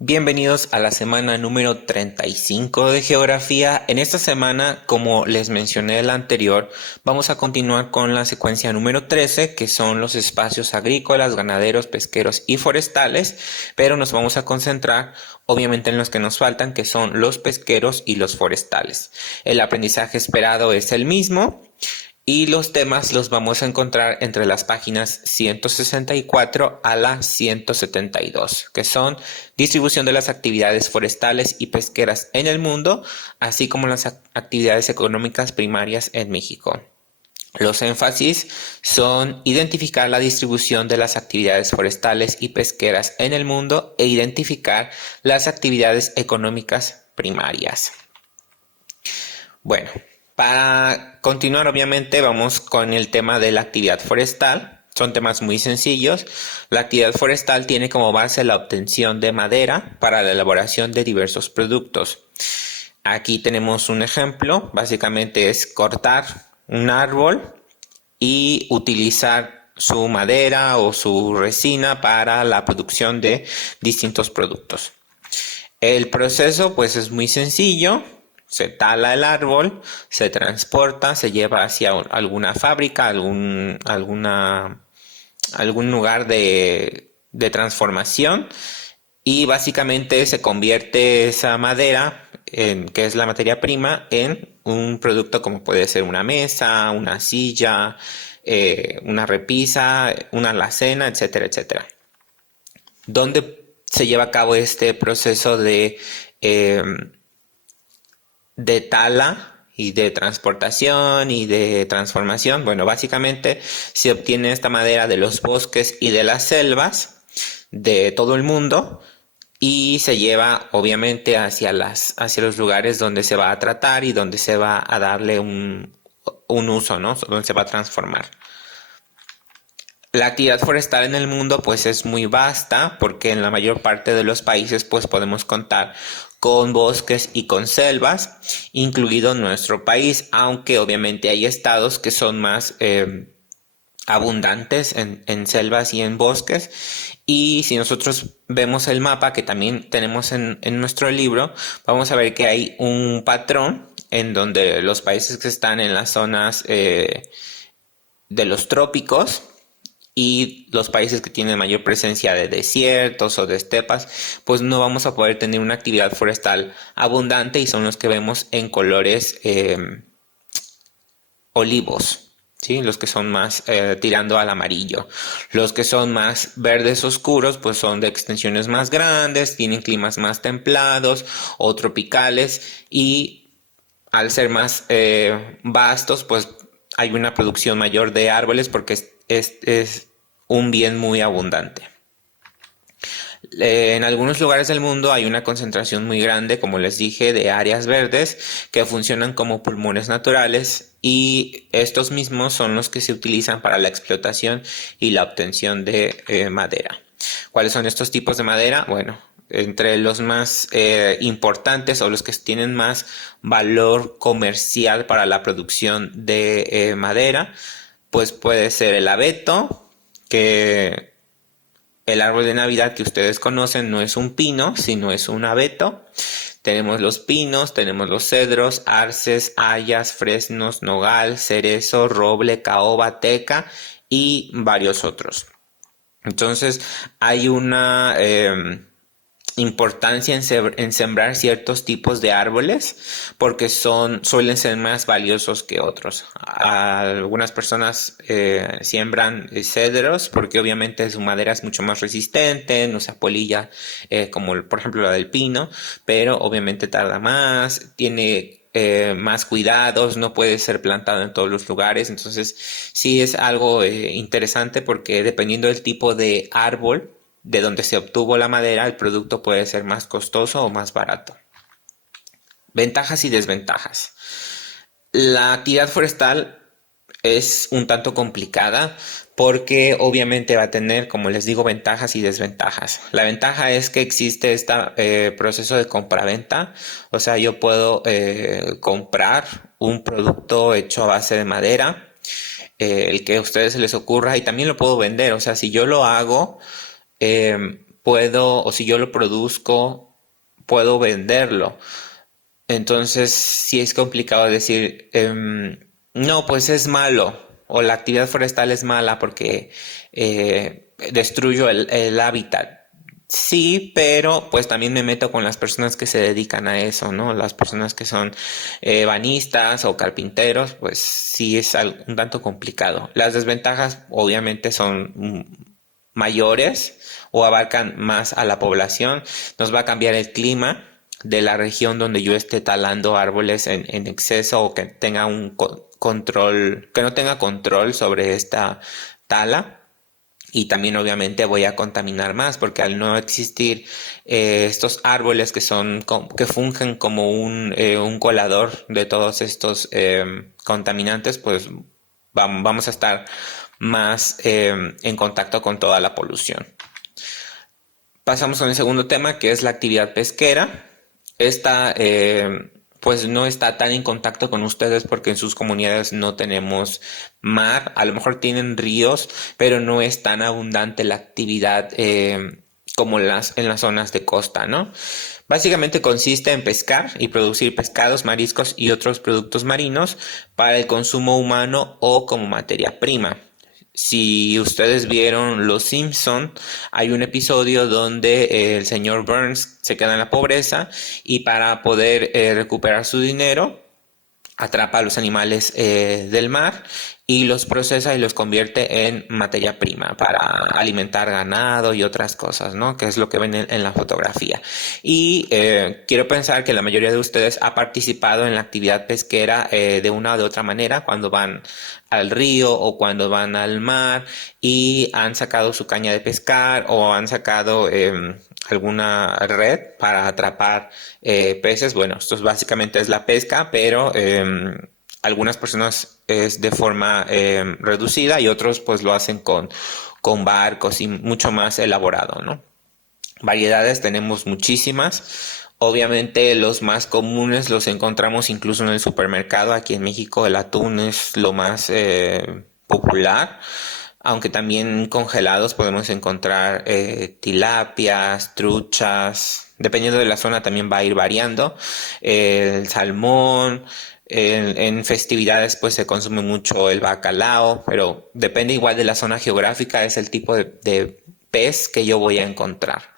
Bienvenidos a la semana número 35 de Geografía. En esta semana, como les mencioné en la anterior, vamos a continuar con la secuencia número 13, que son los espacios agrícolas, ganaderos, pesqueros y forestales, pero nos vamos a concentrar obviamente en los que nos faltan, que son los pesqueros y los forestales. El aprendizaje esperado es el mismo. Y los temas los vamos a encontrar entre las páginas 164 a la 172, que son distribución de las actividades forestales y pesqueras en el mundo, así como las actividades económicas primarias en México. Los énfasis son identificar la distribución de las actividades forestales y pesqueras en el mundo e identificar las actividades económicas primarias. Bueno, para continuar, obviamente, vamos con el tema de la actividad forestal. Son temas muy sencillos. La actividad forestal tiene como base la obtención de madera para la elaboración de diversos productos. Aquí tenemos un ejemplo. Básicamente es cortar un árbol y utilizar su madera o su resina para la producción de distintos productos. El proceso pues es muy sencillo. Se tala el árbol, se transporta, se lleva hacia alguna fábrica, algún lugar de transformación y básicamente se convierte esa madera, que es la materia prima, en un producto como puede ser una mesa, una silla, una repisa, una alacena, etcétera, etcétera. ¿Dónde se lleva a cabo este proceso de tala y de transportación y de transformación? Bueno, básicamente se obtiene esta madera de los bosques y de las selvas de todo el mundo y se lleva obviamente hacia los lugares donde se va a tratar y donde se va a darle un uso, ¿no? Donde se va a transformar. La actividad forestal en el mundo pues es muy vasta porque en la mayor parte de los países pues podemos contar con bosques y con selvas, incluido nuestro país, aunque obviamente hay estados que son más abundantes en selvas y en bosques. Y si nosotros vemos el mapa que también tenemos en nuestro libro, vamos a ver que hay un patrón en donde los países que están en las zonas de los trópicos y los países que tienen mayor presencia de desiertos o de estepas, pues no vamos a poder tener una actividad forestal abundante y son los que vemos en colores olivos, ¿sí? Los que son más tirando al amarillo. Los que son más verdes oscuros, pues son de extensiones más grandes, tienen climas más templados o tropicales y al ser más vastos, pues hay una producción mayor de árboles porque es un bien muy abundante. En algunos lugares del mundo hay una concentración muy grande, como les dije, de áreas verdes que funcionan como pulmones naturales y estos mismos son los que se utilizan para la explotación y la obtención de madera. ¿Cuáles son estos tipos de madera? Bueno, entre los más importantes o los que tienen más valor comercial para la producción de madera, pues puede ser el abeto, que el árbol de Navidad que ustedes conocen no es un pino, sino es un abeto. Tenemos los pinos, tenemos los cedros, arces, hayas, fresnos, nogal, cerezo, roble, caoba, teca y varios otros. Entonces hay una importancia en sembrar ciertos tipos de árboles porque suelen ser más valiosos que otros. Algunas personas siembran cedros porque obviamente su madera es mucho más resistente, no se apolilla como por ejemplo la del pino, pero obviamente tarda más, tiene más cuidados, no puede ser plantado en todos los lugares. Entonces sí es algo interesante porque dependiendo del tipo de árbol de donde se obtuvo la madera, el producto puede ser más costoso o más barato. Ventajas y desventajas. La actividad forestal es un tanto complicada porque obviamente va a tener, como les digo, ventajas y desventajas. La ventaja es que existe este proceso de compra-venta, o sea, yo puedo comprar un producto hecho a base de madera, el que a ustedes se les ocurra, y también lo puedo vender, o sea, si yo lo hago, puedo, o si yo lo produzco, puedo venderlo. Entonces, sí es complicado decir, no, pues es malo, o la actividad forestal es mala porque destruyo el hábitat. Sí, pero pues también me meto con las personas que se dedican a eso, ¿no? Las personas que son banistas o carpinteros, pues sí es un tanto complicado. Las desventajas obviamente son mayores o abarcan más a la población. Nos va a cambiar el clima de la región donde yo esté talando árboles en exceso o que tenga un control, que no tenga control sobre esta tala. Y también obviamente voy a contaminar más porque al no existir estos árboles que son que fungen como un colador de todos estos contaminantes, pues vamos a estar más en contacto con toda la polución. Pasamos con el segundo tema, que es la actividad pesquera. Esta pues no está tan en contacto con ustedes porque en sus comunidades no tenemos mar, a lo mejor tienen ríos, pero no es tan abundante la actividad como en las zonas de costa, ¿no? Básicamente consiste en pescar y producir pescados, mariscos y otros productos marinos para el consumo humano o como materia prima. Si ustedes vieron Los Simpson, hay un episodio donde el señor Burns se queda en la pobreza y para poder recuperar su dinero atrapa a los animales del mar y los procesa y los convierte en materia prima para alimentar ganado y otras cosas, ¿no? Que es lo que ven en la fotografía. Y quiero pensar que la mayoría de ustedes ha participado en la actividad pesquera de una o de otra manera cuando van al río o cuando van al mar y han sacado su caña de pescar o han sacado alguna red para atrapar peces. Bueno, esto básicamente es la pesca, pero algunas personas es de forma reducida y otros pues lo hacen con barcos y mucho más elaborado, ¿no? Variedades tenemos muchísimas. Obviamente los más comunes los encontramos incluso en el supermercado. Aquí en México el atún es lo más popular, aunque también congelados podemos encontrar tilapias, truchas, dependiendo de la zona también va a ir variando, el salmón, en festividades pues se consume mucho el bacalao, pero depende igual de la zona geográfica, es el tipo de pez que yo voy a encontrar.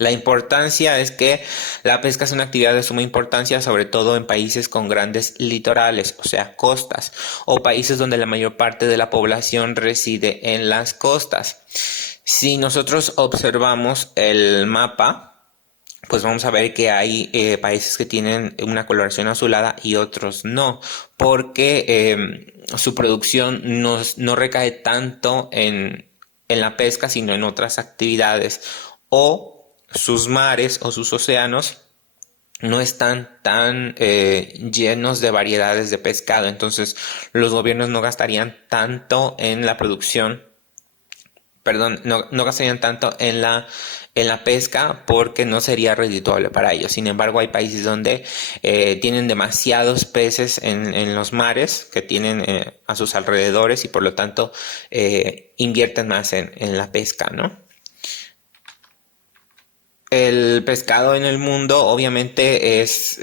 La importancia es que la pesca es una actividad de suma importancia, sobre todo en países con grandes litorales, o sea, costas, o países donde la mayor parte de la población reside en las costas. Si nosotros observamos el mapa, pues vamos a ver que hay países que tienen una coloración azulada y otros no, porque su producción no recae tanto en la pesca, sino en otras actividades, o sus mares o sus océanos no están tan llenos de variedades de pescado, entonces los gobiernos no gastarían tanto en la producción, perdón, no gastarían tanto en la pesca porque no sería redituable para ellos. Sin embargo, hay países donde tienen demasiados peces en los mares que tienen a sus alrededores y por lo tanto invierten más en la pesca, ¿no? El pescado en el mundo obviamente es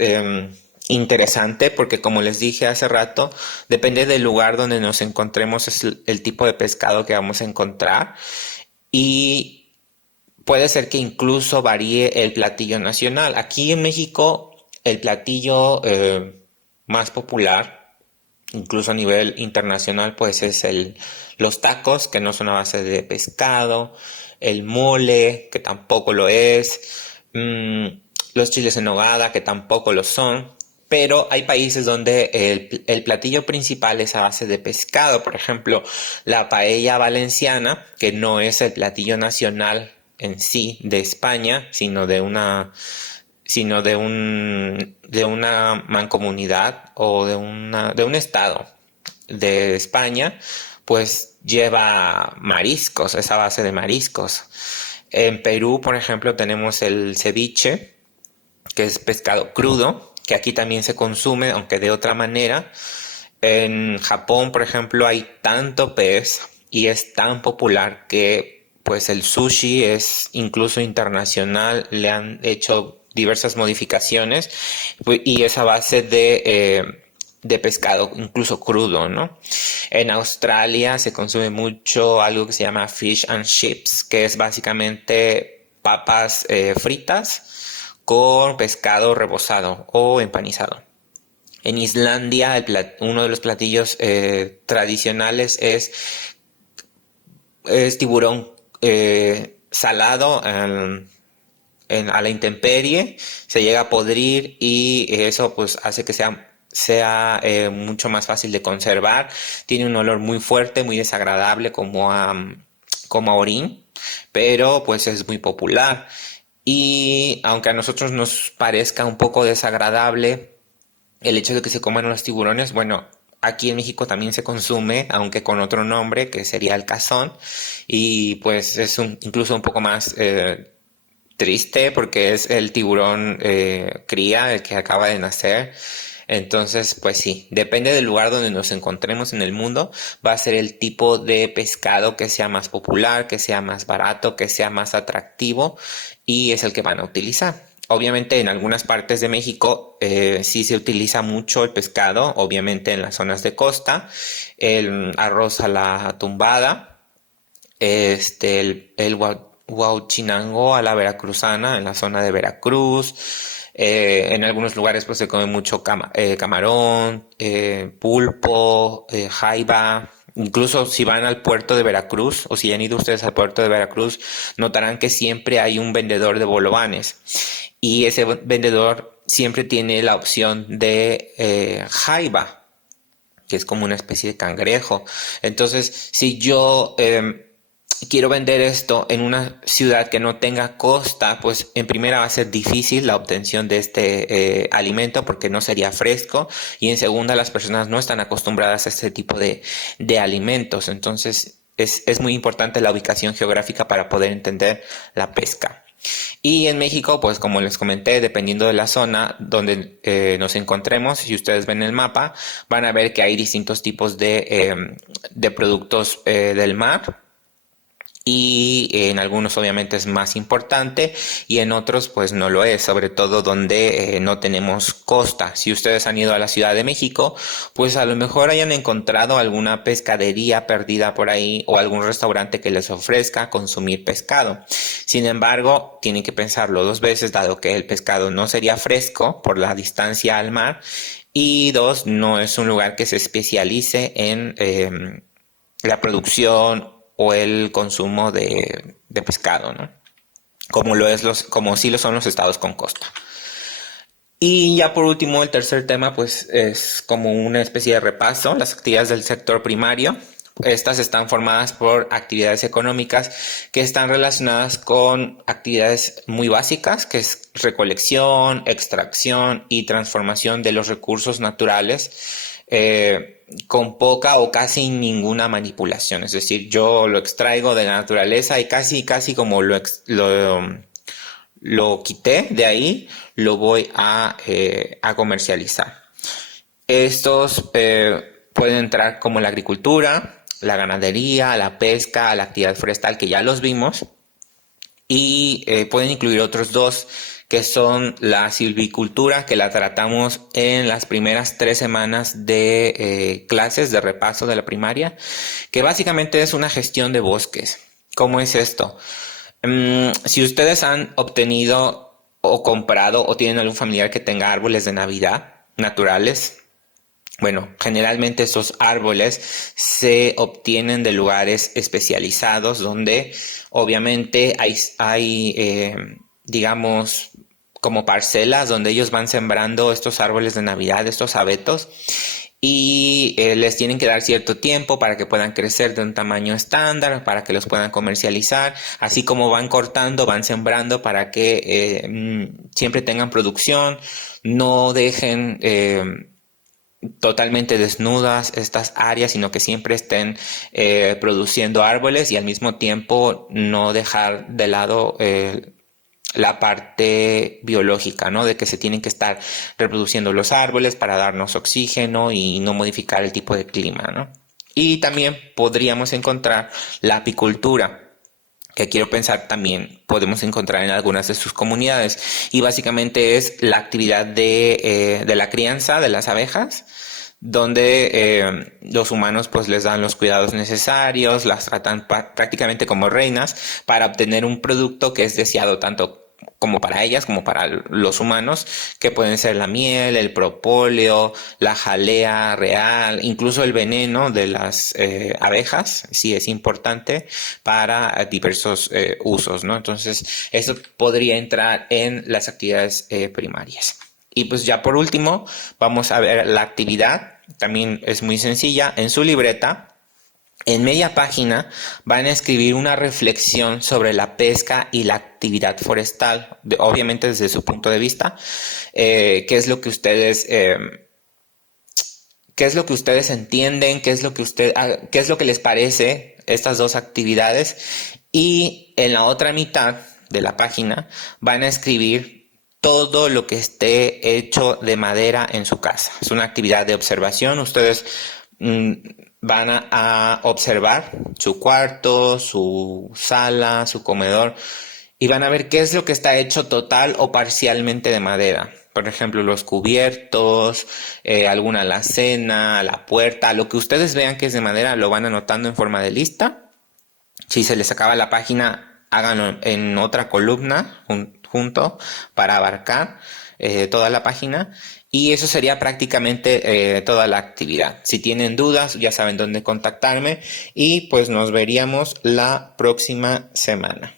interesante porque como les dije hace rato, depende del lugar donde nos encontremos, es el tipo de pescado que vamos a encontrar y puede ser que incluso varíe el platillo nacional. Aquí en México el platillo más popular, incluso a nivel internacional, pues es los tacos, que no son a base de pescado, el mole, que tampoco lo es, los chiles en nogada, que tampoco lo son, pero hay países donde el platillo principal es a base de pescado, por ejemplo, la paella valenciana, que no es el platillo nacional en sí de España, sino de una mancomunidad o de un estado de España, pues lleva mariscos, esa base de mariscos. En Perú, por ejemplo, tenemos el ceviche, que es pescado crudo, que aquí también se consume, aunque de otra manera. En Japón, por ejemplo, hay tanto pez y es tan popular que pues el sushi es incluso internacional, le han hecho diversas modificaciones y es a base de pescado, incluso crudo, ¿no? En Australia se consume mucho algo que se llama fish and chips, que es básicamente papas fritas con pescado rebozado o empanizado. En Islandia, uno de los platillos tradicionales es tiburón salado a la intemperie, se llega a podrir y eso pues hace que sea mucho más fácil de conservar. Tiene un olor muy fuerte, muy desagradable como a orín, pero pues es muy popular. Y aunque a nosotros nos parezca un poco desagradable el hecho de que se coman los tiburones, bueno, aquí en México también se consume, aunque con otro nombre, que sería el cazón, y pues es incluso un poco más triste porque es el tiburón cría, el que acaba de nacer. Entonces, pues sí, depende del lugar donde nos encontremos en el mundo, va a ser el tipo de pescado que sea más popular, que sea más barato, que sea más atractivo y es el que van a utilizar. Obviamente en algunas partes de México sí se utiliza mucho el pescado, obviamente en las zonas de costa, el arroz a la tumbada, el huauchinango a la veracruzana en la zona de Veracruz. En algunos lugares pues se come mucho camarón, pulpo, jaiba. Incluso si van al puerto de Veracruz o si han ido ustedes al puerto de Veracruz, notarán que siempre hay un vendedor de bolovanes y ese vendedor siempre tiene la opción de jaiba, que es como una especie de cangrejo. Entonces, si yo quiero vender esto en una ciudad que no tenga costa, pues en primera va a ser difícil la obtención de este alimento porque no sería fresco y en segunda las personas no están acostumbradas a este tipo de alimentos. Entonces, es muy importante la ubicación geográfica para poder entender la pesca. Y en México, pues como les comenté, dependiendo de la zona donde nos encontremos, si ustedes ven el mapa, van a ver que hay distintos tipos de productos del mar y en algunos obviamente es más importante y en otros pues no lo es, sobre todo donde no tenemos costa. Si ustedes han ido a la Ciudad de México, pues a lo mejor hayan encontrado alguna pescadería perdida por ahí o algún restaurante que les ofrezca consumir pescado. Sin embargo, tienen que pensarlo dos veces, dado que el pescado no sería fresco por la distancia al mar y dos, no es un lugar que se especialice en la producción o el consumo de pescado, ¿no? Como sí lo son los estados con costa. Y ya por último, el tercer tema, pues es como una especie de repaso, las actividades del sector primario. Estas están formadas por actividades económicas que están relacionadas con actividades muy básicas, que es recolección, extracción y transformación de los recursos naturales, con poca o casi ninguna manipulación. Es decir, yo lo extraigo de la naturaleza y casi como lo quité de ahí, lo voy a comercializar. Estos pueden entrar como la agricultura, la ganadería, la pesca, la actividad forestal, que ya los vimos, y pueden incluir otros dos, que son la silvicultura, que la tratamos en las primeras 3 semanas de clases de repaso de la primaria, que básicamente es una gestión de bosques. ¿Cómo es esto? Si ustedes han obtenido o comprado o tienen algún familiar que tenga árboles de Navidad naturales, bueno, generalmente esos árboles se obtienen de lugares especializados donde obviamente digamos, como parcelas donde ellos van sembrando estos árboles de Navidad, estos abetos, y les tienen que dar cierto tiempo para que puedan crecer de un tamaño estándar, para que los puedan comercializar, así como van cortando, van sembrando para que siempre tengan producción, no dejen totalmente desnudas estas áreas, sino que siempre estén produciendo árboles y al mismo tiempo no dejar de lado la parte biológica, ¿no? De que se tienen que estar reproduciendo los árboles para darnos oxígeno y no modificar el tipo de clima, ¿no? Y también podríamos encontrar la apicultura, que quiero pensar también podemos encontrar en algunas de sus comunidades. Y básicamente es la actividad de la crianza de las abejas, donde los humanos pues les dan los cuidados necesarios, las tratan prácticamente como reinas para obtener un producto que es deseado tanto como para ellas como para los humanos, que pueden ser la miel, el propóleo, la jalea real, incluso el veneno de las abejas, sí es importante para diversos usos, ¿no? Entonces, eso podría entrar en las actividades primarias. Y pues ya por último, vamos a ver la actividad. También es muy sencilla. En su libreta, en media página, van a escribir una reflexión sobre la pesca y la actividad forestal, obviamente desde su punto de vista. ¿Qué es lo que ustedes... ¿Qué es lo que ustedes entienden? ¿Qué es lo que les parece estas dos actividades? Y en la otra mitad de la página van a escribir todo lo que esté hecho de madera en su casa. Es una actividad de observación. Ustedes van a observar su cuarto, su sala, su comedor y van a ver qué es lo que está hecho total o parcialmente de madera. Por ejemplo, los cubiertos, alguna alacena, la puerta, lo que ustedes vean que es de madera lo van anotando en forma de lista. Si se les acaba la página, háganlo en otra columna junto para abarcar toda la página. Y eso sería prácticamente toda la actividad. Si tienen dudas, ya saben dónde contactarme y pues nos veríamos la próxima semana.